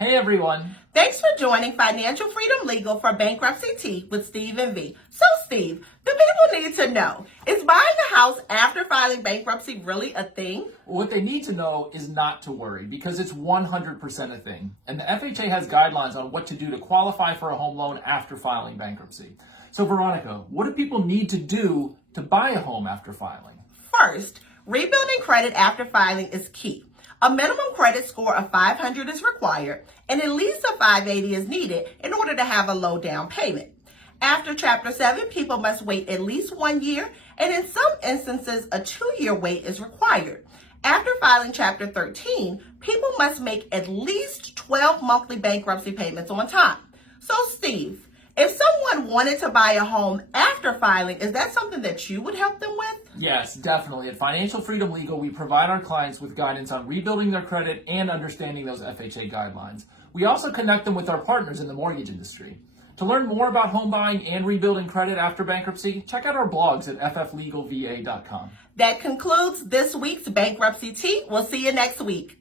Hey everyone. Thanks for joining Financial Freedom Legal for Bankruptcy Tea with Steve and V. So Steve, the people need to know, is buying a house after filing bankruptcy really a thing? What they need to know is not to worry because it's 100% a thing. And the FHA has guidelines on what to do to qualify for a home loan after filing bankruptcy. So Veronica, what do people need to do to buy a home after filing? First, rebuilding credit after filing is key. A minimum credit score of 500 is required, and at least a 580 is needed in order to have a low down payment. After Chapter 7, people must wait at least 1 year, and in some instances, a 2-year wait is required. After filing Chapter 13, people must make at least 12 monthly bankruptcy payments on time. So, Steve, if someone wanted to buy a home after filing, is that something that you would help them with? Yes, definitely. At Financial Freedom Legal, we provide our clients with guidance on rebuilding their credit and understanding those FHA guidelines. We also connect them with our partners in the mortgage industry. To learn more about home buying and rebuilding credit after bankruptcy, check out our blogs at fflegalva.com. That concludes this week's Bankruptcy Tea. We'll see you next week.